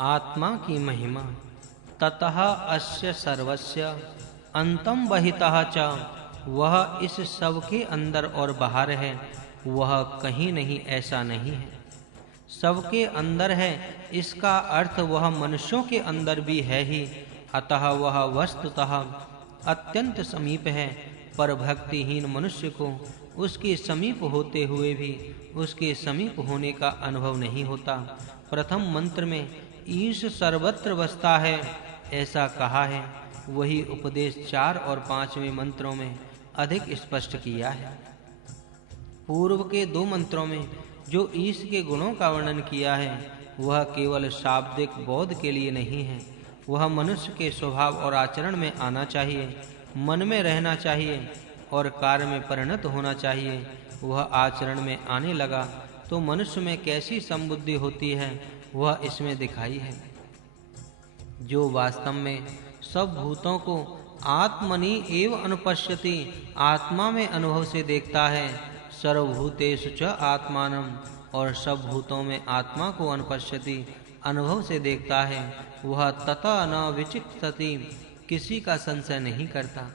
आत्मा की महिमा। ततः अस्य सर्वस्य अंतम बहितः च, वह इस सब के अंदर और बाहर है, वह कहीं नहीं ऐसा नहीं है। सबके अंदर है इसका अर्थ वह मनुष्यों के अंदर भी है ही, अतः वह वस्तुतः अत्यंत समीप है। पर भक्तिहीन मनुष्य को उसके समीप होते हुए भी उसके समीप होने का अनुभव नहीं होता। प्रथम मंत्र में ईश सर्वत्र बसता है ऐसा कहा है, वही उपदेश 4 और 5वें मंत्रों में अधिक स्पष्ट किया है। पूर्व के 2 मंत्रों में जो ईश के गुणों का वर्णन किया है वह केवल शाब्दिक बोध के लिए नहीं है, वह मनुष्य के स्वभाव और आचरण में आना चाहिए, मन में रहना चाहिए और कार्य में परिणत होना चाहिए। वह आचरण में आने लगा तो मनुष्य में कैसी समबुद्धि होती है वह इसमें दिखाई है। जो वास्तव में सब भूतों को आत्मनि एव अनुपश्यति, आत्मा में अनुभव से देखता है, सर्वभूतेषु च आत्मानं, और सब भूतों में आत्मा को अनुपश्यति, अनुभव से देखता है, वह तथा न विचिक्तति, किसी का संशय नहीं करता।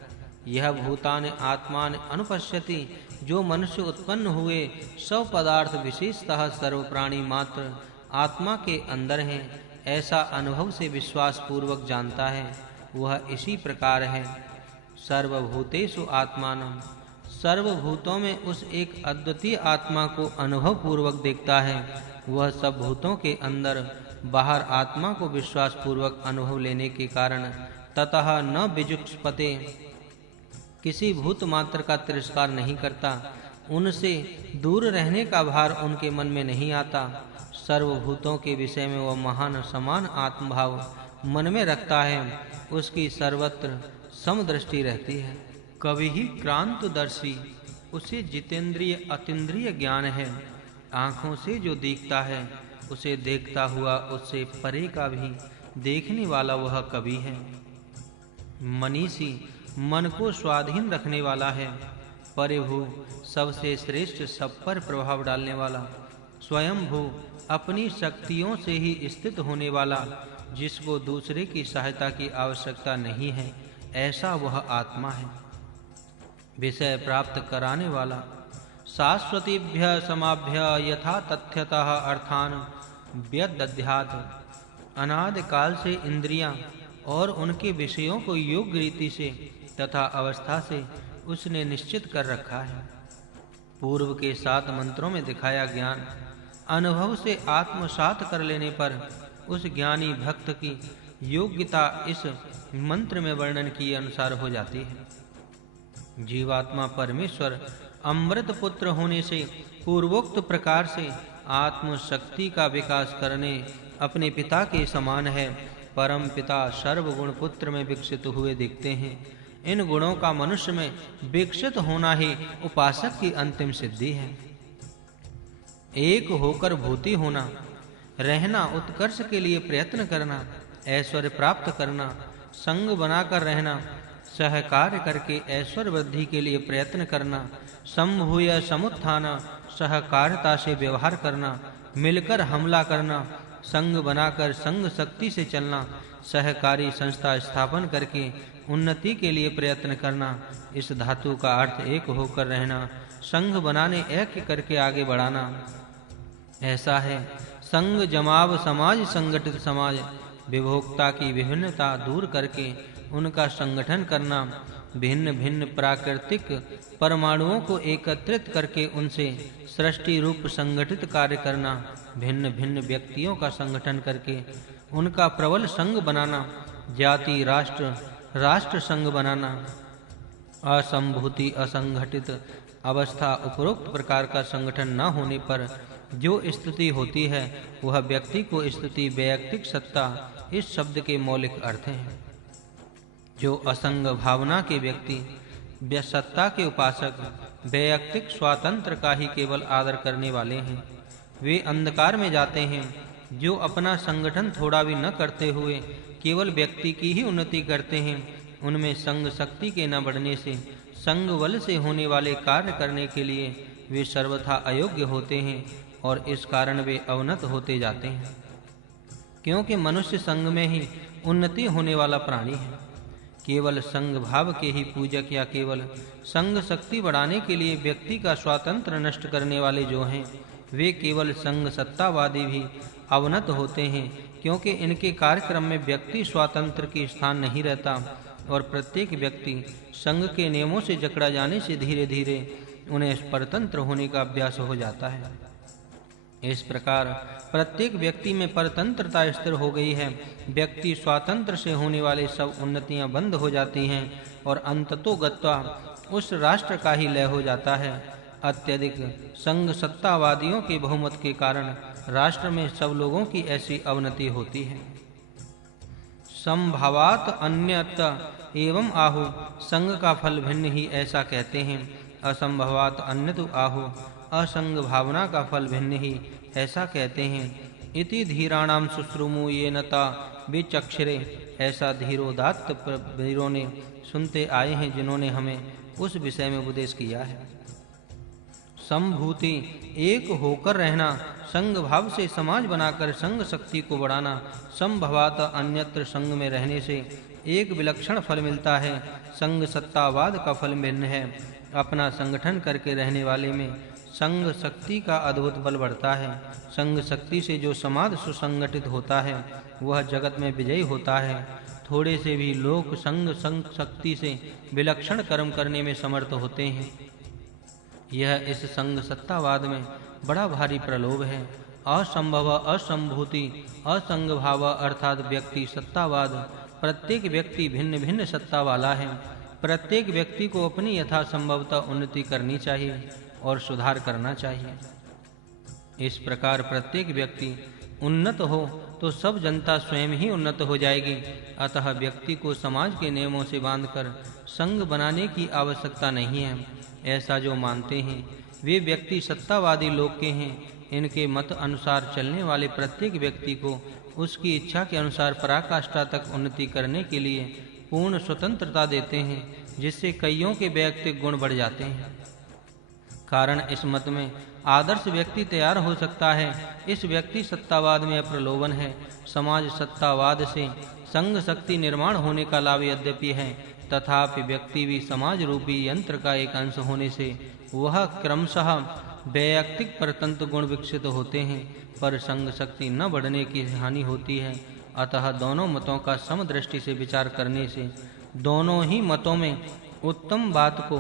यह भूतानि आत्मानि अनुपश्यति, जो मनुष्य उत्पन्न हुए सब पदार्थ विशेषतः सर्व प्राणी मात्र आत्मा के अंदर हैं, ऐसा अनुभव से विश्वास पूर्वक जानता है, वह इसी प्रकार है। सर्वभूतेषु आत्मानं, सर्वभूतों में उस एक अद्वितीय आत्मा को अनुभव पूर्वक देखता है, वह सब भूतों के अंदर बाहर आत्मा को विश्वास पूर्वक अनुभव लेने के कारण ततः न विजुक्ष्पते, किसी भूत मात्र का तिरस्कार नहीं करता, उनसे दूर रहने का भार उनके मन में नहीं आता। सर्वभूतों के विषय में वह महान समान आत्मभाव मन में रखता है, उसकी सर्वत्र समदृष्टि रहती है। कवि ही क्रांतदर्शी, उसे जितेंद्रिय अतीन्द्रिय ज्ञान है, आँखों से जो देखता है उसे देखता हुआ उससे परे का भी देखने वाला वह कवि है। मनीषी, मन को स्वाधीन रखने वाला है। परिभू, सबसे श्रेष्ठ, सब पर प्रभाव डालने वाला। स्वयंभू, अपनी शक्तियों से ही स्थित होने वाला, जिसको दूसरे की सहायता की आवश्यकता नहीं है, ऐसा वह आत्मा है। विषय प्राप्त कराने वाला। शाश्वतीभ्य समाभ्य यथा तथ्यतः अर्थान व्यदध्यात्, अनादि काल से इंद्रियां और उनके विषयों को योग्य रीति से तथा अवस्था से उसने निश्चित कर रखा है। पूर्व के 7 मंत्रों में दिखाया ज्ञान अनुभव से आत्मसात कर लेने पर उस ज्ञानी भक्त की योग्यता इस मंत्र में वर्णन किए अनुसार हो जाती है। जीवात्मा परमेश्वर अमृत पुत्र होने से पूर्वोक्त प्रकार से आत्म शक्ति का विकास करने अपने पिता के समान है। परम पिता सर्वगुण पुत्र में विकसित हुए दिखते हैं। इन गुणों का मनुष्य में विकसित होना ही उपासक की अंतिम सिद्धि है। एक होकर भूति होना, रहना, उत्कर्ष के लिए प्रयत्न करना, ऐश्वर्य प्राप्त करना, संग बनाकर रहना, सहकार्य करके ऐश्वर्य वृद्धि के लिए प्रयत्न करना, संभूय समुत्थाना, सहकारिता से व्यवहार करना, मिलकर हमला करना, संग बनाकर संग शक्ति से चलना, सहकारी संस्था स्थापन करके उन्नति के लिए प्रयत्न करना। इस धातु का अर्थ एक होकर रहना, संघ बनाने ऐक्य करके आगे बढ़ाना। ऐसा है संग जमाव समाज, संगठित समाज, विभोक्ता की विभिन्नता दूर करके उनका संगठन करना, भिन्न भिन्न प्राकृतिक परमाणुओं को एकत्रित करके उनसे सृष्टि रूप संगठित कार्य करना, भिन्न भिन्न व्यक्तियों का संगठन करके उनका प्रबल संघ बनाना, जाति राष्ट्र राष्ट्र संघ बनाना। असंभूति असंगठित अवस्था उपरोक्त प्रकार का संगठन न होने पर जो स्थिति होती है वह व्यक्ति को स्थिति वैयक्तिक सत्ता इस शब्द के मौलिक अर्थ हैं। जो असंग भावना के व्यक्ति सत्ता के उपासक वैयक्तिक स्वातंत्र का ही केवल आदर करने वाले हैं, वे अंधकार में जाते हैं। जो अपना संगठन थोड़ा भी न करते हुए केवल व्यक्ति की ही उन्नति करते हैं, उनमें संग शक्ति के न बढ़ने से संग बल से होने वाले कार्य करने के लिए वे सर्वथा अयोग्य होते हैं और इस कारण वे अवनत होते जाते हैं। क्योंकि मनुष्य संग में ही उन्नति होने वाला प्राणी है। केवल संग भाव के ही पूजक या केवल संग शक्ति बढ़ाने के लिए व्यक्ति का स्वातंत्र नष्ट करने वाले जो हैं, वे केवल संग सत्तावादी भी अवनत होते हैं, क्योंकि इनके कार्यक्रम में व्यक्ति स्वातंत्र की स्थान नहीं रहता और प्रत्येक व्यक्ति संग के नियमों से जकड़ा जाने से धीरे-धीरे उन्हें परतंत्र होने का अभ्यास हो जाता है। इस प्रकार प्रत्येक व्यक्ति में परतंत्रता स्थिर हो गई है। व्यक्ति स्वातंत्र से होने वाले सब उन्नतियां बंद हो जाती हैं और अंततोगत्वा उस राष्ट्र का ही लय हो जाता है। अत्यधिक संग सत्तावादियों के बहुमत के कारण राष्ट्र में सब लोगों की ऐसी अवनति होती है। संभावात अन्यत एवं आहु, संग का फल भिन्न ही ऐसा कहते हैं। असंभवात अन्यतु आहु, असंग भावना का फल भिन्न ही ऐसा कहते हैं। इति धीराणाम शुश्रुमु येनता विचक्षरे, ऐसा धीरोदात्त वीरों ने सुनते आए हैं जिन्होंने हमें उस विषय में उपदेश किया है। संभूति, एक होकर रहना, संग भाव से समाज बनाकर संग शक्ति को बढ़ाना। संभवात अन्यत्र, संग में रहने से एक विलक्षण फल मिलता है। संग सत्तावाद का फल भिन्न है। अपना संगठन करके रहने वाले में संग शक्ति का अद्भुत बल बढ़ता है। संग शक्ति से जो समाज सुसंगठित होता है वह जगत में विजयी होता है। थोड़े से भी लोग संग शक्ति से विलक्षण कर्म करने में समर्थ होते हैं। यह इस संग सत्तावाद में बड़ा भारी प्रलोभ है। असंभव, असंभूति, असंग भाव अर्थात व्यक्ति सत्तावाद। प्रत्येक व्यक्ति भिन्न भिन्न सत्ता वाला है। प्रत्येक व्यक्ति को अपनी यथासंभवतः उन्नति करनी चाहिए और सुधार करना चाहिए। इस प्रकार प्रत्येक व्यक्ति उन्नत हो तो सब जनता स्वयं ही उन्नत हो जाएगी। अतः व्यक्ति को समाज के नियमों से बांधकर संग बनाने की आवश्यकता नहीं है। ऐसा जो मानते हैं वे व्यक्ति सत्तावादी लोग के हैं। इनके मत अनुसार चलने वाले प्रत्येक व्यक्ति को उसकी इच्छा के अनुसार पराकाष्ठा तक उन्नति करने के लिए पूर्ण स्वतंत्रता देते हैं, जिससे कईयों के वैयक्तिक गुण बढ़ जाते हैं। कारण इस मत में आदर्श व्यक्ति तैयार हो सकता है। इस व्यक्ति सत्तावाद में अप्रलोभन है। समाज सत्तावाद से संग शक्ति निर्माण होने का लाभ यद्यपि है, तथापि व्यक्ति भी समाज रूपी यंत्र का एक अंश होने से वह क्रमशः वैयक्तिक परतंत्र गुण विकसित होते हैं, पर संग शक्ति न बढ़ने की हानि होती है। अतः दोनों मतों का समदृष्टि से विचार करने से दोनों ही मतों में उत्तम बात को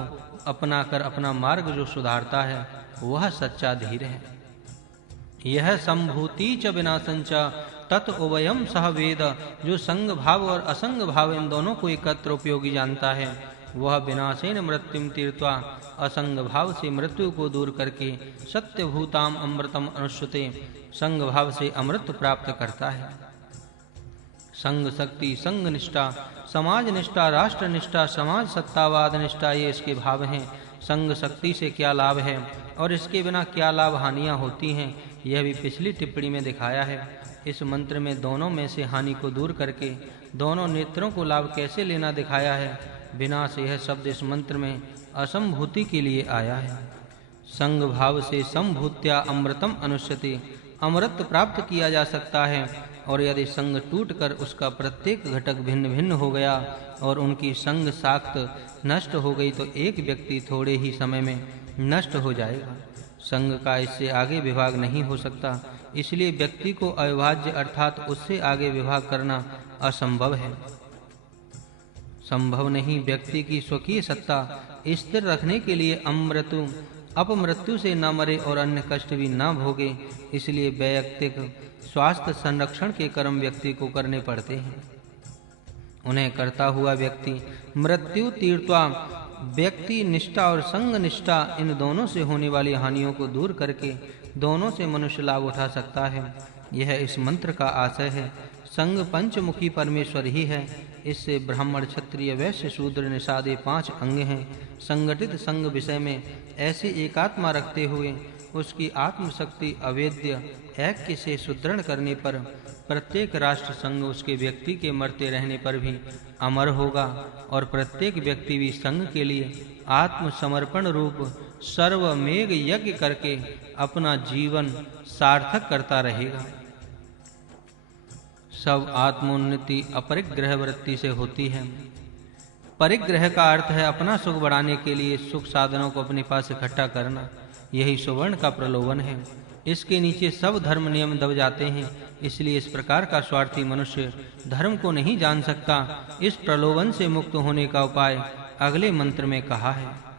अपनाकर अपना मार्ग जो सुधारता है वह सच्चा धीर है। यह संभूति च विनाशंच तत् उभयम सह वेद, जो संग भाव और असंग भाव इन दोनों को एकत्र उपयोगी जानता है वह विनाशेन मृत्युम तीर्त्वा, असंग भाव से मृत्यु को दूर करके सत्य भूताम अमृतम अनुष्यते, संग भाव से अमृत प्राप्त करता है। संग शक्ति, संग निष्ठा, समाज निष्ठा, राष्ट्र निष्ठा, समाज सत्तावाद निष्ठा, ये इसके भाव हैं। संग शक्ति से क्या लाभ है और इसके बिना क्या लाभ हानियां होती हैं, यह भी पिछली टिप्पणी में दिखाया है। इस मंत्र में दोनों में से हानि को दूर करके दोनों नेत्रों को लाभ कैसे लेना दिखाया है। विनाश, यह शब्द इस मंत्र में असंभूति के लिए आया है। संग भाव से संभूत्या अमृतम अनुष्यते, अमृत प्राप्त किया जा सकता है। और यदि संग टूटकर उसका प्रत्येक घटक भिन्न भिन्न हो गया और उनकी संग साख्त नष्ट हो गई तो एक व्यक्ति थोड़े ही समय में नष्ट हो जाएगा। संग का इससे आगे विभाग नहीं हो सकता, इसलिए व्यक्ति को अविभाज्य अर्थात उससे आगे विभाग करना असंभव है। संभव नहीं। व्यक्ति की स्वकीय सत्ता स्थिर रखने के लिए अपमृत्यु से न मरे और अन्य कष्ट भी न भोगे, इसलिए वैयक्तिक स्वास्थ्य संरक्षण के कर्म व्यक्ति को करने पड़ते हैं। उन्हें करता हुआ व्यक्ति मृत्यु तीर्त्वा, व्यक्ति निष्ठा और संग निष्ठा इन दोनों से होने वाली हानियों को दूर करके दोनों से मनुष्य लाभ उठा सकता है। यह इस मंत्र का आशय है। संग पंचमुखी परमेश्वर ही है। इससे ब्राह्मण, क्षत्रिय, वैश्य, शूद्र, निषादे 5 अंग हैं। संगठित संग विषय में ऐसी एकात्मा रखते हुए उसकी आत्मशक्ति अवेद्य ऐक्य से सुदृढ़ करने पर प्रत्येक राष्ट्र संग उसके व्यक्ति के मरते रहने पर भी अमर होगा और प्रत्येक व्यक्ति भी संग के लिए आत्मसमर्पण रूप सर्वमेघ यज्ञ करके अपना जीवन सार्थक करता रहेगा। सब आत्मोन्नति अपरिग्रह वृत्ति से होती है। परिग्रह का अर्थ है अपना सुख बढ़ाने के लिए सुख साधनों को अपने पास इकट्ठा करना। यही सुवर्ण का प्रलोभन है। इसके नीचे सब धर्म नियम दब जाते हैं। इसलिए इस प्रकार का स्वार्थी मनुष्य धर्म को नहीं जान सकता। इस प्रलोभन से मुक्त होने का उपाय अगले मंत्र में कहा है।